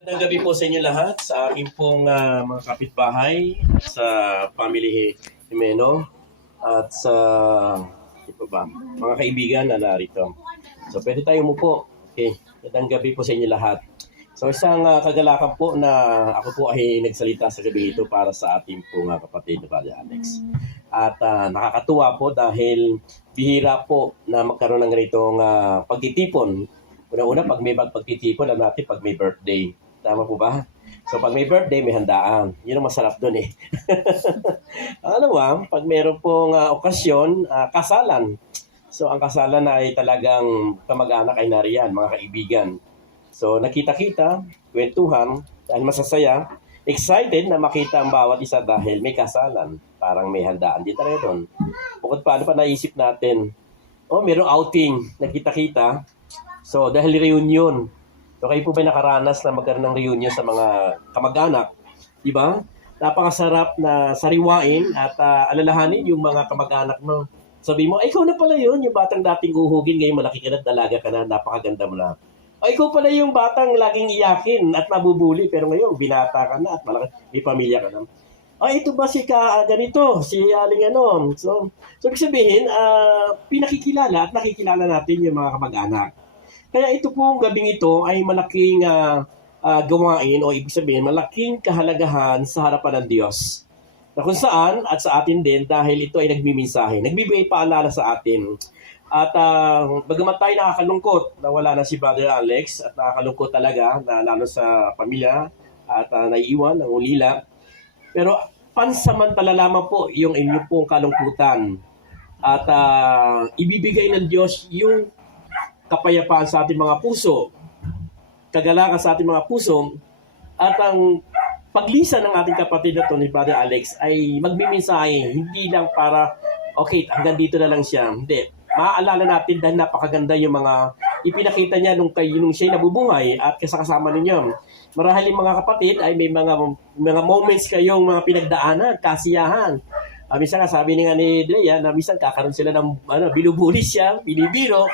Magandang gabi po sa inyo lahat, sa aking pong ah, mga kapitbahay, sa family Jimeno, at sa ito ba, mga kaibigan na narito. So pwede tayo umupo. Okay, magandang gabi po sa inyo lahat. So isang ah, kagalakan po na ako po ay nagsalita sa gabi ito para sa ating pong ah, kapatid na Brother Alex. At ah, nakakatuwa po dahil bihira po na magkaroon ng ganitong ah, pagtitipon. Una-una, pag may pagtitipon, alam natin pag may birthday. Tama po ba? So pag may birthday, may handaan. Yun ang masarap doon eh. Alam mo, ah, pag meron pong ah, okasyon, ah, kasalan. So ang kasalan ay talagang kamag-anak ay nariyan, mga kaibigan. So nakita-kita, kwentuhan, dahil masasaya, excited na makita ang bawat isa dahil may kasalan. Parang may handaan din talaga doon. Bukod pa, ano pa naisip natin? Oh, merong outing, nakita-kita. So dahil reunion, So kayo po ba nakaranas na magkaroon ng reunion sa mga kamag-anak? Di ba? Napakasarap na sariwain at ah, alalahanin yung mga kamag-anak mo. Sabi mo, ay ikaw na pala yun, yung batang dating uhugin, ngayon malaki ka na, dalaga ka na, napakaganda mo na. Ay ikaw pala yung batang laging iyakin at nabubuli, pero ngayon binata ka na at malaki, may pamilya ka na. Ay, ito ba si ka, ah, ganito, si Aling ano. So, so sabihin, ah, pinakikilala at nakikilala natin yung mga kamag-anak. Kaya ito pong gabing ito ay malaking ah, ah, gawain o ibig sabihin malaking kahalagahan sa harapan ng Diyos. Na kung saan at sa atin din dahil ito ay nagmiminsahe. Nagbibigay paalala sa atin. At uh, bagamat tayo nakakalungkot na wala na si Brother Alex at nakakalungkot talaga na lalo sa pamilya at uh, naiiwan ng ulila. Pero pansamantala lamang po yung inyo pong kalungkutan. At ah, ibibigay ng Diyos yung kapayapaan sa ating mga puso, kagalakan sa ating mga puso, at ang paglisan ng ating kapatid na to ni Brother Alex ay magmiminsahe, hindi lang para, okay, hanggang dito na lang siya. Hindi. Maaalala natin dahil napakaganda yung mga ipinakita niya nung, kay, nung siya nabubuhay at kasakasama ninyo. Marahil mga kapatid ay may mga mga moments kayong mga pinagdaanan, kasiyahan. Uh, minsan nga sabi ni nga ni Drea na minsan kakaroon sila ng ano, binubuli siya, binibiro.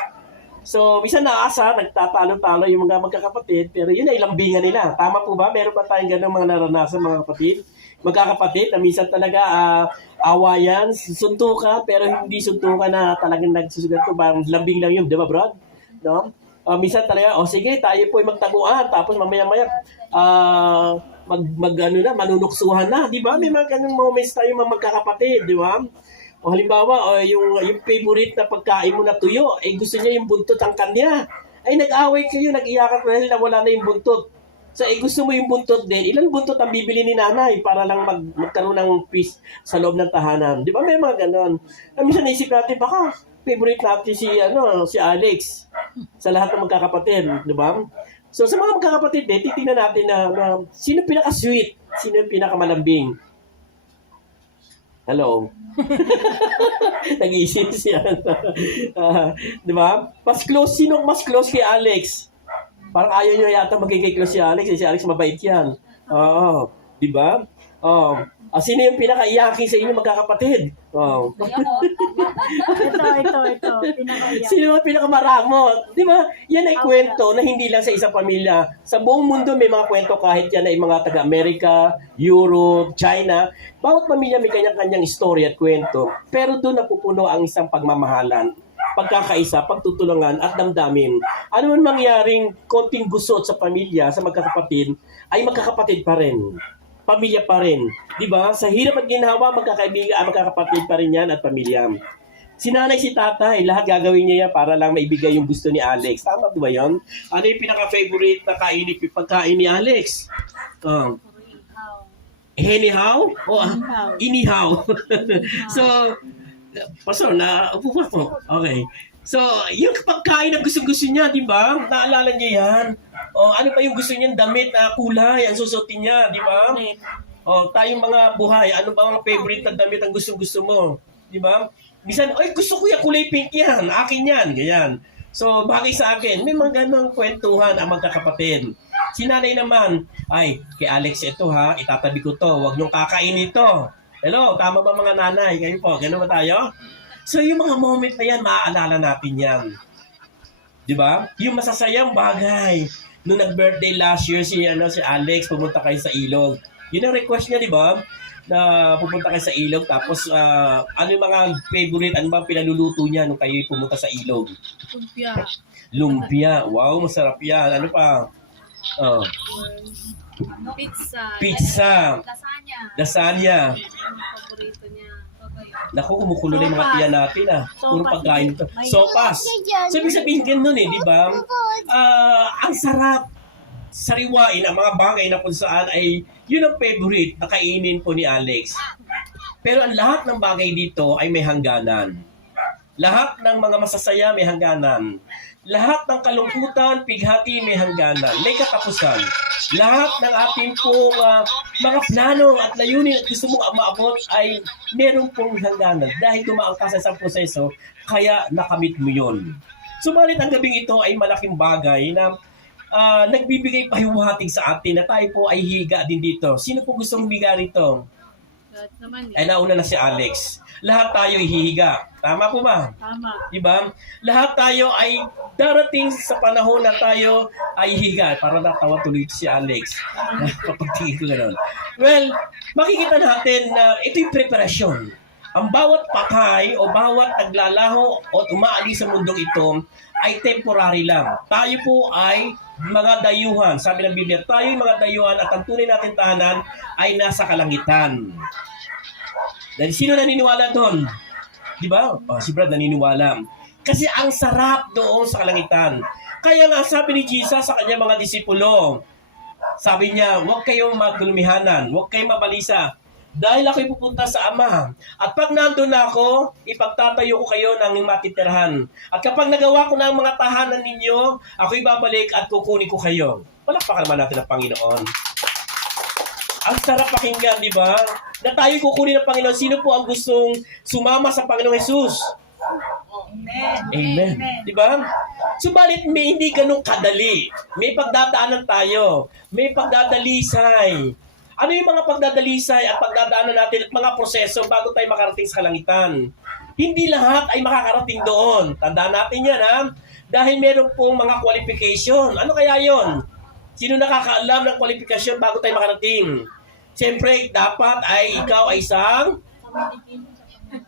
So, minsan naasa, nagtatalo-talo yung mga magkakapatid, pero yun ay lambingan nila. Tama po ba? Meron ba tayong ganong mga naranasan mga kapatid? Magkakapatid na minsan talaga ah, awayan, suntukan, pero hindi suntukan na talagang nagsusugat to. Parang lambing lang yun, di ba, Brad? No? Ah, minsan talaga, oh sige, tayo po ay magtaguan, tapos mamaya-maya, ah, mag, mag, ano na, manunuksuhan na, di ba? May mga ganung moments tayo mga magkakapatid, di ba? O halimbawa, o yung, yung favorite na pagkain mo na tuyo, eh gusto niya yung buntot ang kanya. Ay nag-away kayo, nag-iyakan dahil na wala na yung buntot. So, eh gusto mo yung buntot din, ilan buntot ang bibili ni nanay para lang mag, magkaroon ng peace sa loob ng tahanan. Di ba may mga ganon? Ah, minsan naisip natin, baka favorite natin si, ano, si Alex sa lahat ng magkakapatid, di ba? So, sa mga magkakapatid din, titingnan natin na, na sino pinaka-sweet, sino yung pinaka-malambing. Hello. Nag-iisip siya. Ah, di ba? Mas close, sino mas close kay Alex? Parang ayaw nyo yata magiging close si Alex. eh, Si Alex mabait yan. Oo. Di ba? Oh. Ah, sino yung pinaka-iyakin sa inyo magkakapatid? Oh. ito, ito, ito. Pinakaiyak. Sino ang pinakamaramot? Di ba? Yan ay kwento na hindi lang sa isang pamilya. Sa buong mundo may mga kwento kahit yan ay mga taga-Amerika, Europe, China. Bawat pamilya may kanya-kanyang story at kwento. Pero doon napupuno ang isang pagmamahalan pagkakaisa, pagtutulungan at damdamin. Ano man mangyaring konting gusot sa pamilya, sa magkakapatid, ay magkakapatid pa rin. Pamilya pa rin. Di ba? Sa hirap at ginhawa, magkakaibigan, ah, magkakapatid pa rin yan at pamilya. Si nanay, si tatay, lahat gagawin niya yan para lang maibigay yung gusto ni Alex. Tama ba yun? Ano yung pinaka-favorite na kainip pagkain ni Alex? Oh. Anyhow? O ah, inihaw. so, Pastor, na upo pa po. Okay. So, yung pagkain na gusto-gusto niya, di ba? Naalala niya yan. O, ano pa yung gusto niya damit na kulay, ang susutin niya, di ba? O, tayong mga buhay, ano ba ang favorite na damit ang gusto-gusto mo? Di ba? Bisan, ay gusto ko yung kulay pink yan, akin yan, ganyan. So, bagay sa akin, may mga ganong kwentuhan ang magkakapatid. Si nanay naman, ay, kay Alex ito ha, itatabi ko to, huwag niyong kakain ito. Hello, tama ba mga nanay? Kayo po, gano'n ba tayo? So, yung mga moment na yan, maaalala natin yan. Di ba? Yung masasayang bagay. nung nag-birthday last year si ano si Alex pumunta kayo sa ilog. Yun ang request niya, di ba? Na pupunta kayo sa ilog tapos ah, ano yung mga favorite, ano bang pinaluluto niya nung kayo pumunta sa ilog? Lumpia. Lumpia. Wow, masarap yan. Ano pa? Oh, Pizza. pizza. Lasagna. Lasagna. Ang paborito niya? Naku, kumukulo na yung mga tiyan natin ah. Puro pagkain to. May- Sopas. So, ibig sabihin ganun eh, di ba? Ah, ang sarap sariwain ang mga bagay na kung saan ay yun ang favorite na kainin po ni Alex. Pero ang lahat ng bagay dito ay may hangganan. Lahat ng mga masasaya may hangganan. Lahat ng kalungkutan, pighati may hangganan. May katapusan. Lahat ng ating pong ah, mga plano at layunin at gusto mong maabot ay meron pong hangganan. Dahil dumaan ka sa isang proseso, kaya nakamit mo yon. Subalit ang gabing ito ay malaking bagay na ah, nagbibigay pahiwatig sa atin na tayo po ay higa din dito. Sino po gustong humiga rito? Naman Ay eh. nauna na si Alex. Lahat tayo ay hihiga. Tama po ba? Tama. Di ba? Lahat tayo ay darating sa panahon na tayo ay higa. Para natawa tuloy si Alex. Kapag tingin ko gano'n. Well, makikita natin na ito yung preparasyon. Ang bawat patay o bawat naglalaho o umaalis sa mundong ito ay temporary lang. Tayo po ay mga dayuhan. Sabi ng Biblia, tayo ay mga dayuhan at ang tunay natin tahanan ay nasa kalangitan. Dahil sino naniniwala doon? Di ba? Oh, si Brad naniniwala. Kasi ang sarap doon sa kalangitan. Kaya nga sabi ni Jesus sa kanyang mga disipulo, sabi niya, huwag kayong maglumihanan, huwag kayong mabalisa. Dahil ako'y pupunta sa Ama. At pag nandun na ako, ipagtatayo ko kayo ng matitirhan. At kapag nagawa ko na ang mga tahanan ninyo, ako'y babalik at kukunin ko kayo. Palakpakan naman natin ang Panginoon. Ang sarap pakinggan, di ba? Na tayo kukunin ng Panginoon. Sino po ang gustong sumama sa Panginoong Jesus? Amen. Amen. Di ba? Subalit may hindi ganun kadali. May pagdadaanan tayo. May pagdadalisay. Ano yung mga pagdadalisay at pagdadaanan natin at mga proseso bago tayo makarating sa kalangitan? Hindi lahat ay makakarating doon. Tandaan natin yan, ha? Dahil meron pong mga qualification. Ano kaya yon? Sino nakakaalam ng qualification bago tayo makarating? Siyempre, dapat ay ikaw ay isang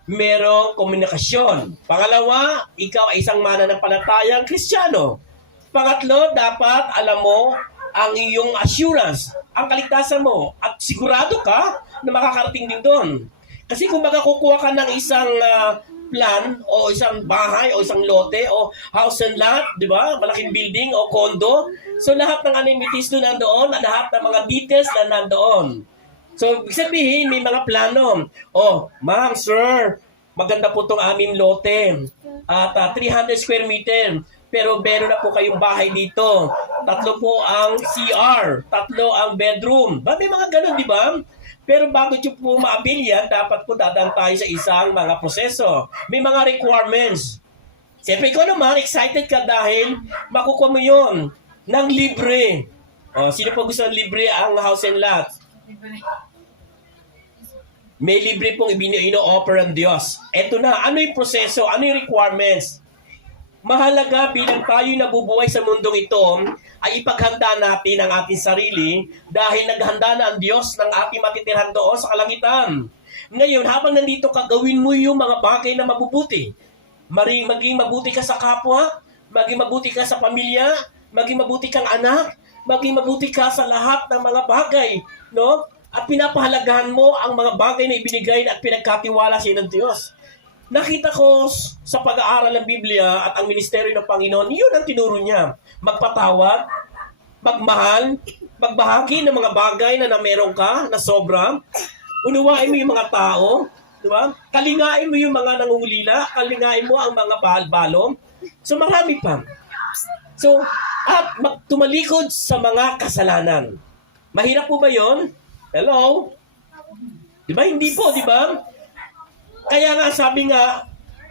merong komunikasyon. Pangalawa, ikaw ay isang mananampalatayang kristyano. Pangatlo, dapat alam mo ang iyong assurance, ang kaligtasan mo, at sigurado ka na makakarating din doon. Kasi kung baga kukuha ka ng isang ah, plan o isang bahay o isang lote o house and lot, di ba? Malaking building o condo. So lahat ng amenities doon nandoon, at lahat ng mga details na nandoon. So, sabihin, may mga plano. Oh, ma'am, sir, maganda po itong aming lote. At ah, 300 square meter. Pero meron na po kayong bahay dito. Tatlo po ang CR. Tatlo ang bedroom. Ba, may mga ganun, di ba? Pero bago nyo po maabil yan, dapat po dadaan tayo sa isang mga proseso. May mga requirements. Siyempre, ikaw naman, excited ka dahil makukuha mo yun ng libre. Oh, sino po gusto ng libre ang house and lot? May libre pong ino-offer ang Diyos. Eto na, ano yung proseso? Ano yung requirements? Mahalaga bilang tayo nabubuhay sa mundong ito ay ipaghanda natin ang ating sarili dahil naghanda na ang Diyos ng ating matitirhan doon sa kalangitan. Ngayon, habang nandito ka, gawin mo yung mga bagay na mabubuti. Maring, maging mabuti ka sa kapwa, maging mabuti ka sa pamilya, maging mabuti kang anak, maging mabuti ka sa lahat ng mga bagay, no? At pinapahalagahan mo ang mga bagay na ibinigay at pinagkatiwala sa ng Diyos. Nakita ko sa pag-aaral ng Biblia at ang ministeryo ng Panginoon, yun ang tinuro niya. Magpatawad, magmahal, magbahagi ng mga bagay na na meron ka, na sobra. Unawain mo yung mga tao, di ba? Kalingain mo yung mga nangungulila, kalingain mo ang mga bahal-balo. So marami pa. So, at mag- tumalikod sa mga kasalanan. Mahirap po ba yon? Hello? Di ba? Hindi po, di ba? Kaya nga sabi nga,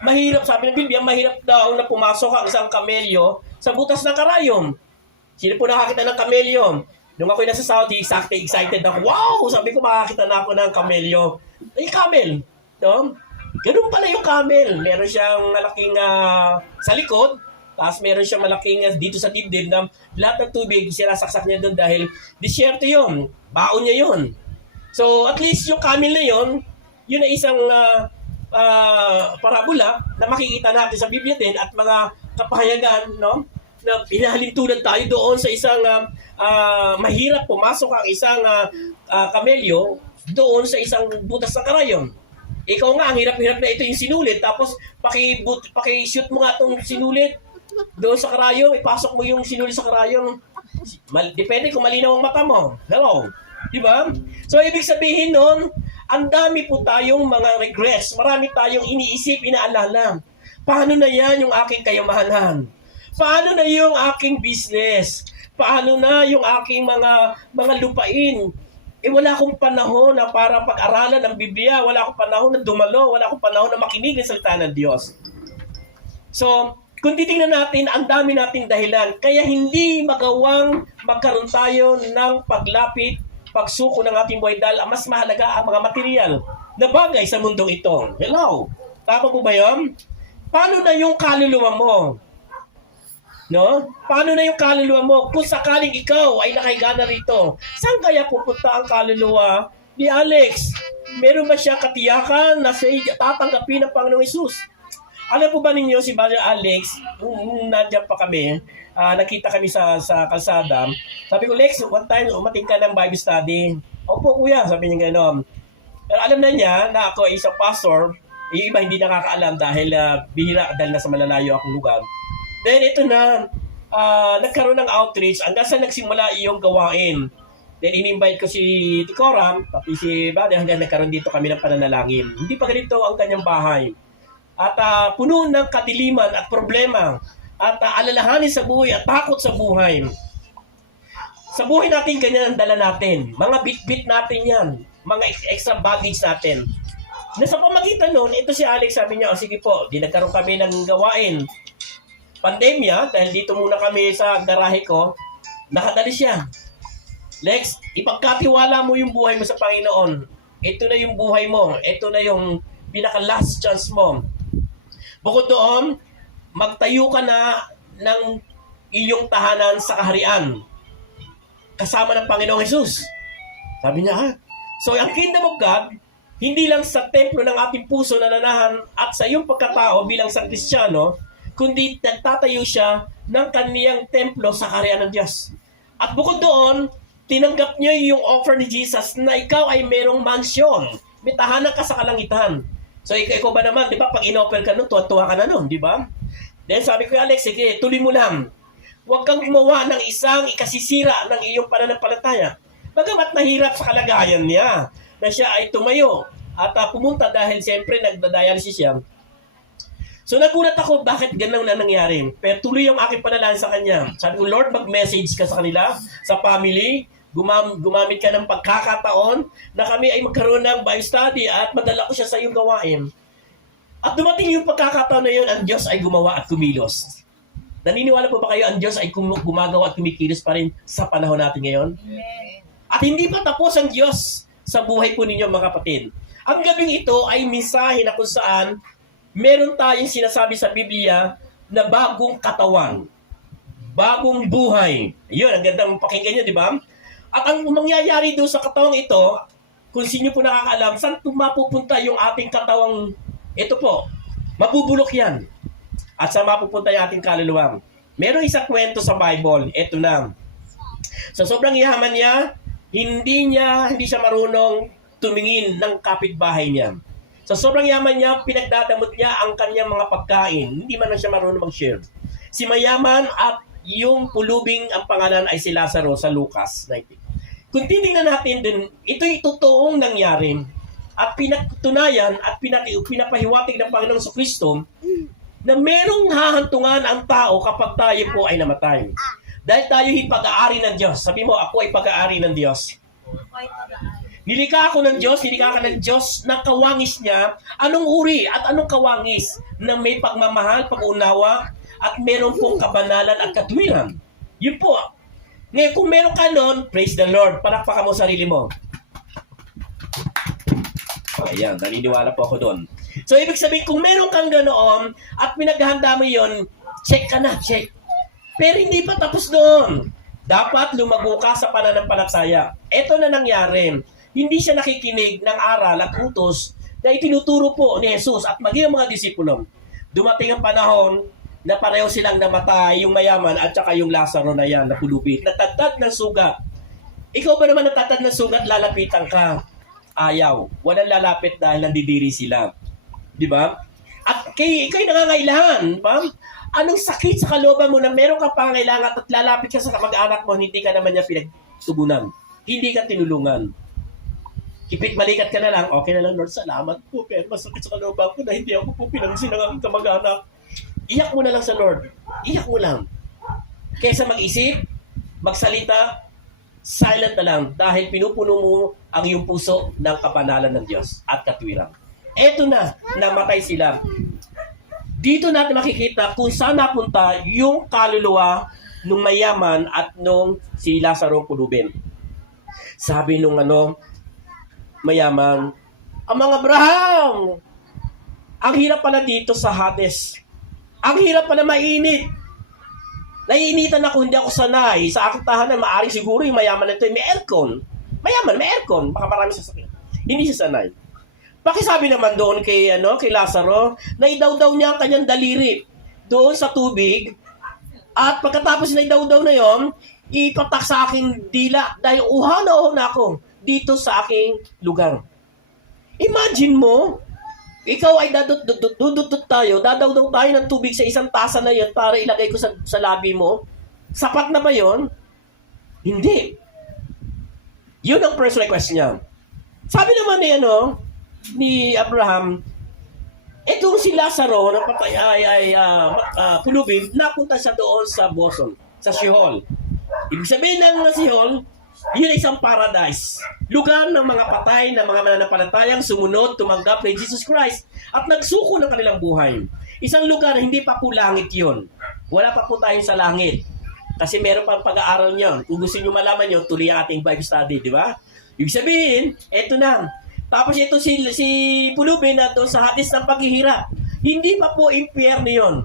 mahirap, sabi ng Biblia, mahirap daw na pumasok ang isang kamelyo sa butas ng karayom. Sino po nakakita ng kamelyo? Nung ako'y nasa Saudi, sakto excited ako. Wow! Sabi ko, makakita na ako ng kamelyo. Ay, camel. No? Ganun pala yung camel. Meron siyang malaking ah, sa likod. Tapos meron siya malaking uh, dito sa dibdib na lahat ng tubig sinasaksak niya doon dahil disyerto yun. Baon niya yun. So at least yung camel na yun, yun ay isang ah, ah, parabola na makikita natin sa Biblia din at mga kapahayagan, no? Na pinahalintulad tayo doon sa isang ah, ah, mahirap pumasok ang isang ah, ah, kamelyo doon sa isang butas ng karayon. Ikaw nga, ang hirap-hirap na ito yung sinulit, tapos paki-shoot paki mo nga itong sinulit doon sa karayon, ipasok mo yung sinulit sa karayon. Mal- depende kung malinaw ang mata mo. Hello? Di ba? So, ibig sabihin nun, ang dami po tayong mga regrets. Marami tayong iniisip, inaalala. Paano na yan yung aking kayamanan? Paano na yung aking business? Paano na yung aking mga mga lupain? Eh wala akong panahon na para pag-aralan ng Biblia, wala akong panahon na dumalo, wala akong panahon na makinig ng salita ng Diyos. So, kung titingnan natin, ang dami nating dahilan. Kaya hindi magawang magkaroon tayo ng paglapit, pagsuko ng ating buhay dahil mas mahalaga ang mga material na bagay sa mundong ito. Hello? Tama po ba yun? Paano na yung kaluluwa mo? No? Paano na yung kaluluwa mo? Kung sakaling ikaw ay nakahiga na rito, saan kaya pupunta ang kaluluwa ni Alex? Meron ba siya katiyakan na siya tatanggapin ng Panginoong Isus? Alam po ba ninyo si Brother Alex, nung, nandiyan pa kami, ah, nakita kami sa sa kalsada, sabi ko, Lex, one time umating ka ng Bible study. Opo, kuya, sabi niya gano'n. Pero alam na niya na ako ay isang pastor, yung iba hindi nakakaalam dahil ah, bihira dahil nasa malalayo akong lugar. Then ito na, ah, nagkaroon ng outreach hanggang sa nagsimula iyong gawain. Then in-invite ko si Tikora, pati si Bade, hanggang nagkaroon dito kami ng pananalangin. Hindi pa ganito ang kanyang bahay. At ah, puno ng kadiliman at problema at ah, alalahanin sa buhay at takot sa buhay. Sa buhay natin, ganyan ang dala natin. Mga bit-bit natin yan. Mga ex- extra baggage natin. Nasa pamagitan noon, ito si Alex sabi niya, o sige po, di nagkaroon kami ng gawain. Pandemya, dahil dito muna kami sa garahe ko, nakadali siya. Lex, ipagkatiwala mo yung buhay mo sa Panginoon. Ito na yung buhay mo. Ito na yung pinaka last chance mo. Bukod doon, magtayo ka na ng iyong tahanan sa kaharian. Kasama ng Panginoong Jesus. Sabi niya, ha? So, ang kingdom of God, hindi lang sa templo ng ating puso na nanahan at sa iyong pagkatao bilang sa Kristiyano, kundi nagtatayo siya ng kaniyang templo sa kaharian ng Diyos. At bukod doon, tinanggap niya yung offer ni Jesus na ikaw ay merong mansyon. May tahanan ka sa kalangitan. So ikaw, ikaw ba naman, di ba, pag in-offer ka nun, tuwa-tuwa ka na nun, di ba? Then sabi ko, Alex, sige, tuloy mo lang. Huwag kang gumawa ng isang ikasisira ng iyong pananampalataya. Bagamat nahirap sa kalagayan niya na siya ay tumayo at ah, pumunta dahil siyempre nagdadialysis siya. So nagulat ako bakit ganun na nangyari. Pero tuloy yung aking panalangin sa kanya. Sabi ko, Lord, mag-message ka sa kanila, sa family, gumam gumamit ka ng pagkakataon na kami ay magkaroon ng Bible study at madala ko siya sa iyong gawain. At dumating yung pagkakataon na yun, ang Diyos ay gumawa at kumilos. Naniniwala po ba kayo ang Diyos ay gumagawa at kumikilos pa rin sa panahon natin ngayon? At hindi pa tapos ang Diyos sa buhay po ninyo mga kapatid. Ang gabing ito ay misahe na kung saan meron tayong sinasabi sa Biblia na bagong katawan. Bagong buhay. Yun, ang gandang pakinggan nyo, di ba? At ang mangyayari doon sa katawang ito, kung sino po nakakaalam, saan mapupunta yung ating katawang ito po? Mabubulok yan. At saan mapupunta yung ating kaluluwa? Meron isang kwento sa Bible. Ito na. Sa sobrang yaman niya, hindi niya, hindi siya marunong tumingin ng kapitbahay niya. Sa sobrang yaman niya, pinagdadamot niya ang kanyang mga pagkain. Hindi man lang siya marunong mag-share. Si mayaman at yung pulubing ang pangalan ay si Lazaro sa Lucas 19. Kung titingnan natin din, ito'y totoong nangyari at pinatunayan at pinati, pinapahiwatig ng Panginoong sa Kristo na merong hahantungan ang tao kapag tayo po ay namatay. Dahil tayo ay pag-aari ng Diyos. Sabi mo, ako ay pag-aari ng Diyos. Nilikha ako ng Diyos, nilikha ka ng Diyos na kawangis niya. Anong uri at anong kawangis na may pagmamahal, pag-unawa, at meron pong kabanalan at katwiran. Yun po. Ngayon, kung meron ka nun, praise the Lord, palakpakan mo sarili mo. Ayan, naniniwala po ako doon. So, ibig sabihin, kung meron kang ganoon at pinaghahanda mo yon, check ka na, check. Pero hindi pa tapos doon. Dapat lumago ka sa pananampalataya. Ito na nangyari. Hindi siya nakikinig ng aral at utos na itinuturo po ni Jesus at maging ang mga disipulo. Dumating ang panahon na pareho silang namatay, yung mayaman at saka yung Lazaro na yan, na pulubi. Natatad ng sugat. Ikaw ba naman natatad ng sugat, lalapitan ka? Ayaw. Walang lalapit dahil nandidiri sila. Di ba? At kay ikay nangangailangan, ma'am. Anong sakit sa kalooban mo na meron kang pangailangan at lalapit ka sa kamag-anak mo, hindi ka naman niya pinagtugunan. Hindi ka tinulungan. Kipit balikat ka na lang, okay na lang, Lord, salamat po, pero masakit sa kalooban ko na hindi ako po pinansin ng aking kamag-anak. Iyak mo na lang sa Lord. Iyak mo lang. Kaysa mag-isip, magsalita, silent na lang dahil pinupuno mo ang iyong puso ng kabanalan ng Diyos at katwiran. Eto na, namatay sila. Dito natin makikita kung saan napunta yung kaluluwa nung mayaman at nung si Lazaro kulubin. Sabi nung ano, mayaman, ang mga Abraham, ang hirap pala dito sa Hades. Ang hirap pala mainit. Naiinitan ako, hindi ako sanay. Sa aking tahanan, maaaring siguro yung mayaman na ito, may aircon. Mayaman, may aircon. Baka marami sasakyan. Hindi siya sanay. Pakisabi naman doon kay, ano, kay Lazaro, na idawdaw niya ang kanyang daliri doon sa tubig. At pagkatapos na idawdaw na yon, ipatak sa aking dila dahil uhaw na uhaw na ako dito sa aking lugar. Imagine mo, ikaw ay dudut tayo, dadawdaw tayo ng tubig sa isang tasa na yan para ilagay ko sa, sa labi mo. Sapat na ba yon? Hindi. Yun ang first request niya. Sabi naman ni ano, ni Abraham, itong si Lazaro na patay ay, ay uh, uh, pulubin, napunta siya doon sa bosom, sa Sheol. Ibig sabihin ng Sheol, yun ay isang paradise. Lugar ng mga patay na mga mananampalatayang sumunod, tumanggap kay Jesus Christ at nagsuko ng kanilang buhay. Isang lugar hindi pa po langit yun. Wala pa po tayo sa langit. Kasi meron pang pag-aaral niyon. Kung gusto niyo malaman yun, tuloy ang ating Bible study, di ba? Ibig sabihin, eto na. Tapos ito si, si Pulubin na doon sa hadis ng paghihirap. Hindi pa po impyerno yun.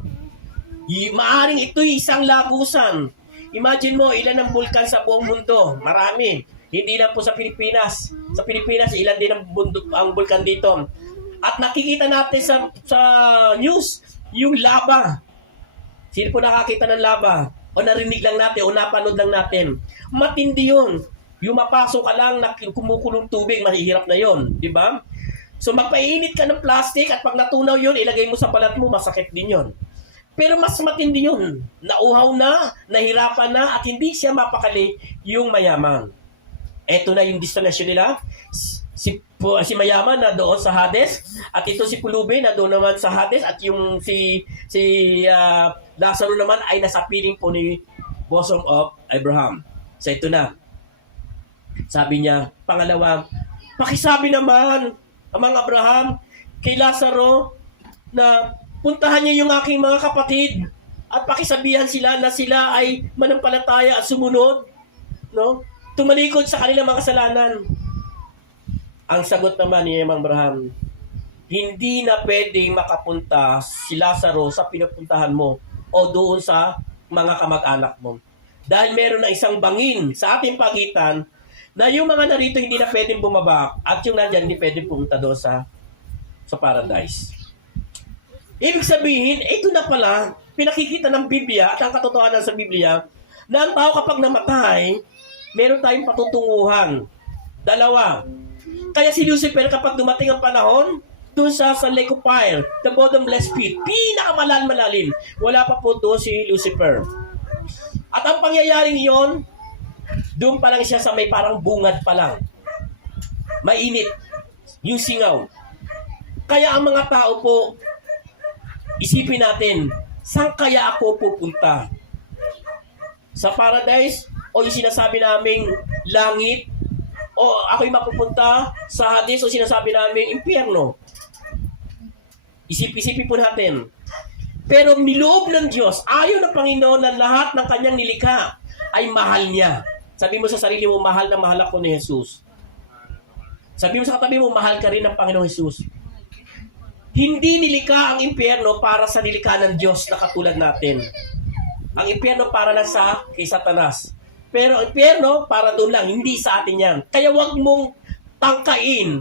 Y- maaring ito'y isang lagusan. Imagine mo, ilan ang bulkan sa buong mundo? Marami. Hindi lang po sa Pilipinas. Sa Pilipinas, ilan din ang, bundok, ang bulkan dito. At nakikita natin sa, sa news, yung lava. Sino po nakakita ng lava? O narinig lang natin, o napanood lang natin. Matindi yun. Yung mapasok ka lang kumukulong tubig, mahihirap na yon, di ba? So magpainit ka ng plastic at pag natunaw yun, ilagay mo sa balat mo, masakit din yon. Pero mas matindi yun. Nauhaw na, nahirapan na, at hindi siya mapakali yung mayaman. Eto na yung destination nila. Si, si mayaman na doon sa Hades, at ito si Pulubi na doon naman sa Hades, at yung si si ah, Lazaro naman ay nasa piling po ni bosom of Abraham. So ito na. Sabi niya, pangalawa, pakisabi naman, amang Abraham, kay Lazaro, na puntahan niya yung aking mga kapatid at pakisabihan sila na sila ay manampalataya at sumunod, no? Tumalikod sa kanilang mga kasalanan. Ang sagot naman ni Emang Abraham, hindi na pwedeng makapunta si Lazaro sa pinupuntahan mo o doon sa mga kamag-anak mo. Dahil meron na isang bangin sa ating pagitan na yung mga narito hindi na pwedeng bumaba at yung nandyan hindi pwedeng pumunta doon sa sa paradise. Ibig sabihin, ito na pala, pinakikita ng Biblia at ang katotohanan sa Biblia na ang tao kapag namatay, meron tayong patutunguhan. Dalawa. Kaya si Lucifer kapag dumating ang panahon, doon sa, sa Lake of Fire, the bottomless pit, pinakamalan malalim. Wala pa po doon si Lucifer. At ang pangyayaring iyon, doon pa lang siya sa may parang bungad pa lang. Mainit. Yung singaw. Kaya ang mga tao po, isipin natin, saan kaya ako pupunta? Sa paradise? O yung sinasabi naming langit? O ako'y mapupunta sa Hades? O sinasabi naming impyerno? Isip-isipin po natin. Pero niloob ng Diyos, ayaw ng Panginoon na lahat ng kanyang nilikha ay mahal niya. Sabi mo sa sarili mo, mahal na mahal ako ni Jesus. Sabi mo sa katabi mo, mahal ka rin ng Panginoong Jesus. Hindi nilikha ang impyerno para sa nilikha ng Diyos na katulad natin. Ang impyerno para lang sa kay Satanas. Pero ang impyerno para doon lang, hindi sa atin yan. Kaya wag mong tangkain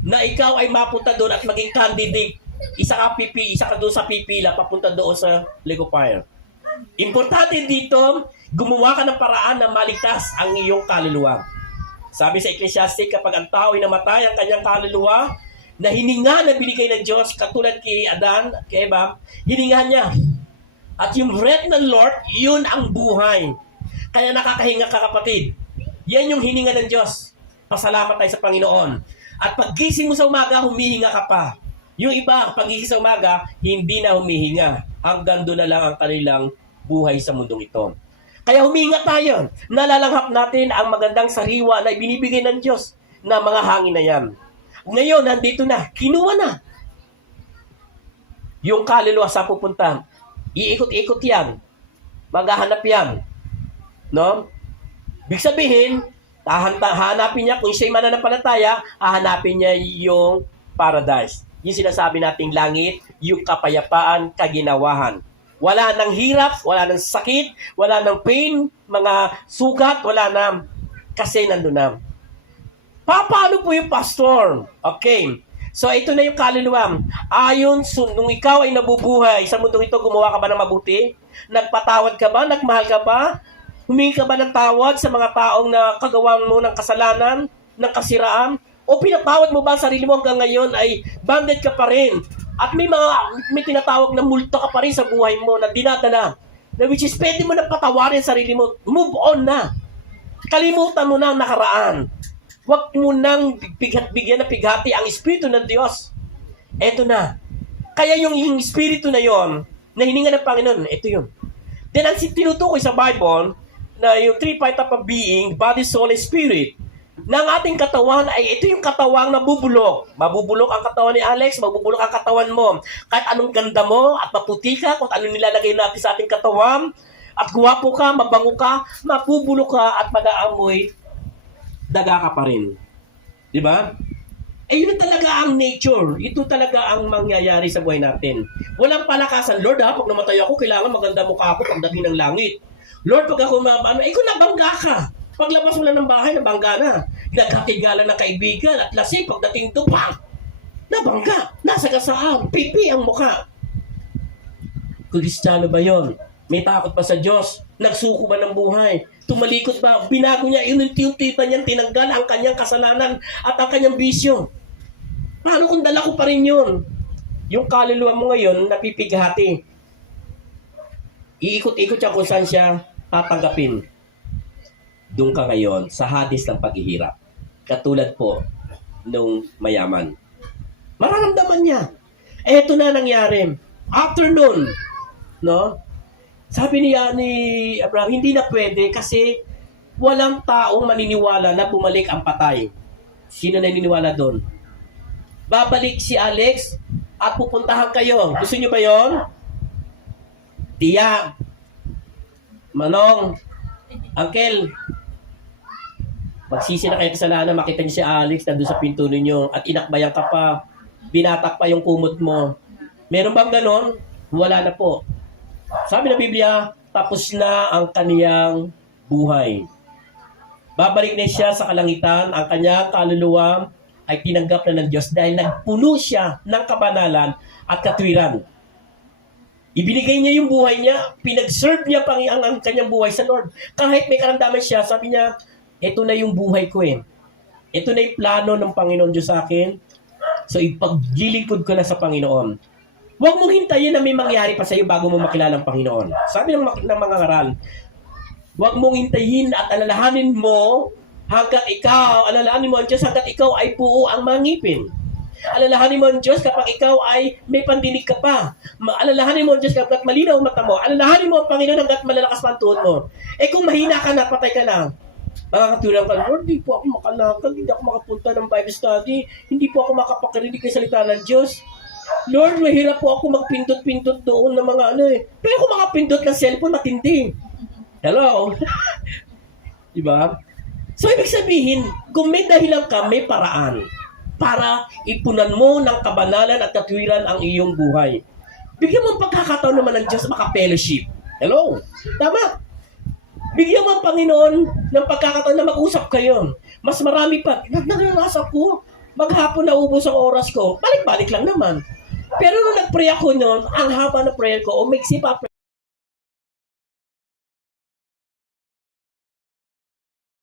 na ikaw ay mapunta doon at maging candidate. Isa ka pipi, isa ka doon sa pipila, papunta doon sa Lego Fire. Importante dito, gumawa ka ng paraan na maligtas ang iyong kaluluwa. Sabi sa Ecclesiastic, kapag ang tao ay namatay, ang kanyang kaluluwa, na hininga na binigay ng Diyos, katulad kay Adan, kay Eva, hininga niya. At yung breath ng Lord, yun ang buhay. Kaya nakakahinga ka kapatid. Yan yung hininga ng Diyos. Pasalamat tayo sa Panginoon. At paggising mo sa umaga, humihinga ka pa. Yung iba, pagising sa umaga, hindi na humihinga. Hanggang doon na lang ang kanilang buhay sa mundong ito. Kaya huminga tayo. Nalalanghap natin ang magandang sariwa na ibinibigay ng Diyos na mga hangin na yan. Ngayon, nandito na. Kinuha na. Yung kaluluwa sa pupunta. Iikot-ikot yan. Maghahanap yan. No? Big sabihin, hahanapin niya, kung siya'y mananampalataya, hahanapin niya yung paradise. Yung sinasabi nating langit, yung kapayapaan, kaginawahan. Wala nang hirap, wala nang sakit, wala nang pain, mga sugat, wala na. Kasi nandun na. Pa, paano po yung pastor? Okay. So, ito na yung kaluluwa. Ayon, so, nung ikaw ay nabubuhay sa mundong ito, gumawa ka ba ng mabuti? Nagpatawad ka ba? Nagmahal ka ba? Humingi ka ba ng tawad sa mga taong na kagawa mo ng kasalanan, ng kasiraan? O pinatawad mo ba sarili mo hanggang ngayon ay banded ka pa rin? At may mga may tinatawag na multo ka pa rin sa buhay mo na dinadala. Na which is pwede mo na patawarin sarili mo. Move on na. Kalimutan mo na ang nakaraan. Huwag mo nang bighat, bigyan na pighati ang Espiritu ng Diyos. Eto na. Kaya yung, yung Espiritu na yon na hininga ng Panginoon, ito yun. Then ang tinutukoy sa Bible, na yung three part of being, body, soul, and spirit, ang ating katawan ay ito yung katawang nabubulok. Mabubulok ang katawan ni Alex, mabubulok ang katawan mo. Kahit anong ganda mo at maputi ka, kung anong nilalagay natin sa ating katawan, at guwapo ka, mabango ka, mapubulok ka at mag-aamoy, daga ka pa rin. Di ba? Eh, yun talaga ang nature. Ito talaga ang mangyayari sa buhay natin. Walang palakasan. Lord, ha, pag namatay ako, kailangan maganda mukha ako pagdating ng langit. Lord, pag ako mabano, eh, kung nabangga ka. Paglabas mo lang ng bahay, nabangga na. Nagkatigalan ng kaibigan at lasing pagdating to, bang! Nabangga. Nasa gasaan. Pipi ang mukha. Kristiyano ba yon? May takot pa sa Diyos? Nagsuko ba ng buhay? Tumalikot ba? Binago niya, inunti-unti pa niyan, tinanggal ang kanyang kasalanan at ang kanyang bisyo. Paano kung dala ko pa rin yun? Yung kaluluwa mo ngayon, napipighati. Iikot-ikot siya kung saan siya tatanggapin. Doon ka ngayon sa hadis ng paghihirap. Katulad po nung mayaman. Mararamdaman niya. Eto na nangyari. After nun, no? Sabi niya ni Abraham, hindi na pwede kasi walang taong maniniwala na bumalik ang patay. Sino naniniwala doon? Babalik si Alex at pupuntahan kayo. Gusto niyo ba yon? Tiya, Manong, Uncle, magsisi na kayo kasalanan, makita niyo si Alex nandun sa pinto ninyo at inakbayan ka pa, binatak pa yung kumot mo. Meron bang ganon? Wala na po. Sabi ng Biblia, tapos na ang kaniyang buhay. Babalik na siya sa kalangitan, ang kanyang kaluluwa ay tinanggap na ng Diyos dahil nagpuno siya ng kabanalan at katwiran. Ibinigay niya yung buhay niya, pinag-serve niya pang ang, ang kanyang buhay sa Lord. Kahit may karamdaman siya, sabi niya, ito na yung buhay ko eh. Ito na yung plano ng Panginoon Diyos sa akin. So ipaglilingkod ko na sa Panginoon. Huwag mong hintayin na may mangyari pa sa iyo bago mo makilala ang Panginoon. Sabi ng, ng mga ngaral, huwag mong hintayin at alalahanin mo hanggat ikaw, alalahanin mo ang Diyos hanggat ikaw ay buo ang mga ngipin. Alalahanin mo ang Diyos kapag ikaw ay may pandinig ka pa. Alalahanin mo ang Diyos kapag malinaw ang mata mo. Alalahanin mo ang Panginoon hanggat malalakas pa ang tuhod mo. Eh kung mahina ka na, patay ka na. Makakatulong ka, Lord, hindi po ako makalakad, hindi ako makapunta ng Bible study, hindi po ako makapakarinig ng salita ng Diyos. Lord, mahirap po ako magpindot-pindot doon ng mga ano eh. Pero kung makapindot ng cellphone, matindi. Hello? Di ba? So, ibig sabihin, kung may dahilan ka, may paraan. para ipunan mo ng kabanalan at katwiran ang iyong buhay. Bigyan mo ang pagkakataon naman ng Diyos maka-fellowship. Hello? Tama? Bigyan mo ang Panginoon ng pagkakataon na mag-usap kayo. Mas marami pa. Nag- Naranasan ko. Maghapon na ubos ang oras ko. Balik-balik lang naman. Pero nung nag-pray ako noon, ang haba na prayer ko, o maiksi pa